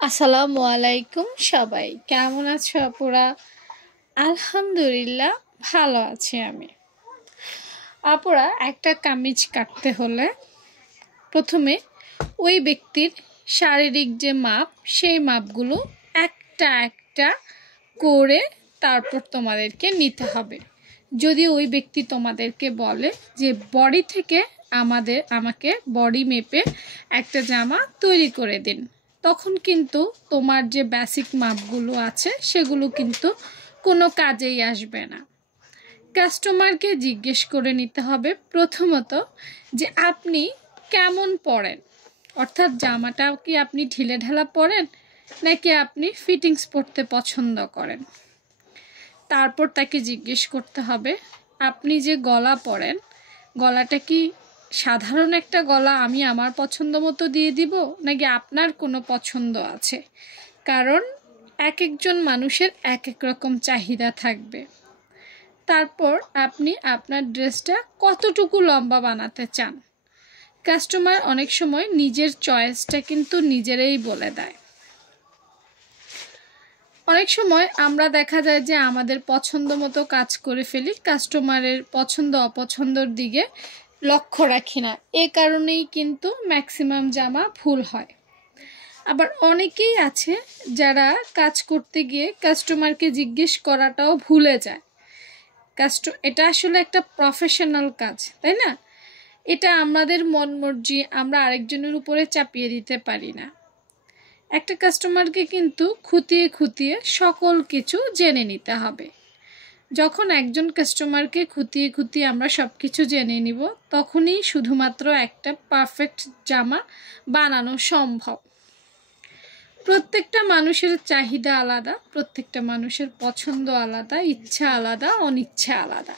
আসসালামু আলাইকুম সবাই, কেমন আছো আপুরা? আলহামদুলিল্লাহ ভালো আছি আমি। আপুরা, একটা কামিজ কাটতে হলে প্রথমে ওই ব্যক্তির শারীরিক যে মাপ, সেই মাপগুলো একটা একটা করে তারপর তোমাদেরকে নিতে হবে। যদি ওই ব্যক্তি তোমাদেরকে বলে যে বডি থেকে আমাকে বডি মেপে একটা জামা তৈরি করে দিন, তখন কিন্তু তোমার যে বেসিক মাপগুলো আছে সেগুলো কিন্তু কোনো কাজেই আসবে না। কাস্টমারকে জিজ্ঞেস করে নিতে হবে প্রথমত যে আপনি কেমন পরেন, অর্থাৎ জামাটা কি আপনি ঢিলেঢালা পরেন নাকি আপনি ফিটিংস পরতে পছন্দ করেন। তারপর তাকে জিজ্ঞেস করতে হবে আপনি যে গলা পরেন, গলাটা কি সাধারণ একটা গলা আমি আমার পছন্দ মতো দিয়ে দিব নাকি আপনার কোনো পছন্দ আছে, কারণ এক একজন মানুষের এক এক রকম চাহিদা থাকবে। তারপর আপনি আপনার ড্রেসটা কতটুকু লম্বা বানাতে চান। কাস্টমার অনেক সময় নিজের চয়েসটা কিন্তু নিজেরাই বলে দেয়। অনেক সময় আমরা দেখা যায় যে আমাদের পছন্দ মতো কাজ করে ফেলি, কাস্টমারের পছন্দ অপছন্দর দিকে লক্ষ্য রাখি না, এ কারণেই কিন্তু ম্যাক্সিমাম জামা ভুল হয়। আবার অনেকেই আছে যারা কাজ করতে গিয়ে কাস্টমারকে জিজ্ঞেস করাটাও ভুলে যায়। এটা আসলে একটা প্রফেশনাল কাজ, তাই না? এটা আমাদের মন মর্জি আমরা আরেকজনের উপরে চাপিয়ে দিতে পারি না। একটা কাস্টমারকে কিন্তু খুঁটিয়ে খুঁটিয়ে সকল কিছু জেনে নিতে হবে। যখন একজন কাস্টমারকে খুঁটিয়ে খুঁটিয়ে আমরা সব কিছু জেনে নিব, তখনই শুধুমাত্র একটা পারফেক্ট জামা বানানো সম্ভব। প্রত্যেকটা মানুষের চাহিদা আলাদা, প্রত্যেকটা মানুষের পছন্দ আলাদা, ইচ্ছা আলাদা, অনিচ্ছা আলাদা।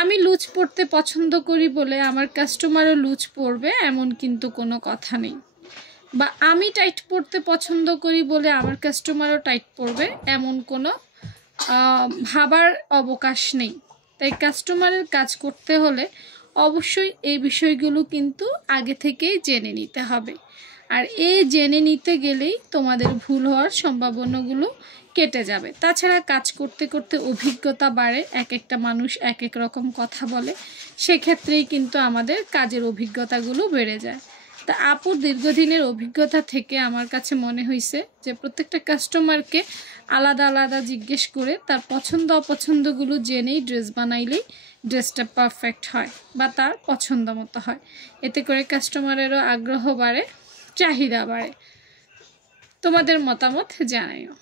আমি লুজ পরতে পছন্দ করি বলে আমার কাস্টমারও লুজ পরবে এমন কিন্তু কোনো কথা নেই, বা আমি টাইট পরতে পছন্দ করি বলে আমার কাস্টমারও টাইট পরবে এমন কোনো ভাবার অবকাশ নেই। তাই কাস্টমারের কাজ করতে হলে অবশ্যই এই বিষয়গুলো কিন্তু আগে থেকেই জেনে নিতে হবে। আর এই জেনে নিতে গেলেই তোমাদের ভুল হওয়ার সম্ভাবনাগুলো কেটে যাবে। তাছাড়া কাজ করতে করতে অভিজ্ঞতা বাড়ে, এক একটা মানুষ এক এক রকম কথা বলে, সেক্ষেত্রেই কিন্তু আমাদের কাজের অভিজ্ঞতাগুলো বেড়ে যায়। তা আপুর দীর্ঘদিনের অভিজ্ঞতা থেকে আমার কাছে মনে হয়েছে যে প্রত্যেকটা কাস্টমারকে আলাদা আলাদা জিজ্ঞেস করে তার পছন্দ অপছন্দগুলো জেনেই ড্রেস বানাইলেই ড্রেসটা পারফেক্ট হয় বা তার পছন্দ মতো হয়। এতে করে কাস্টমারেরও আগ্রহ বাড়ে, চাহিদা বাড়ে। তোমাদের মতামত জানাইও।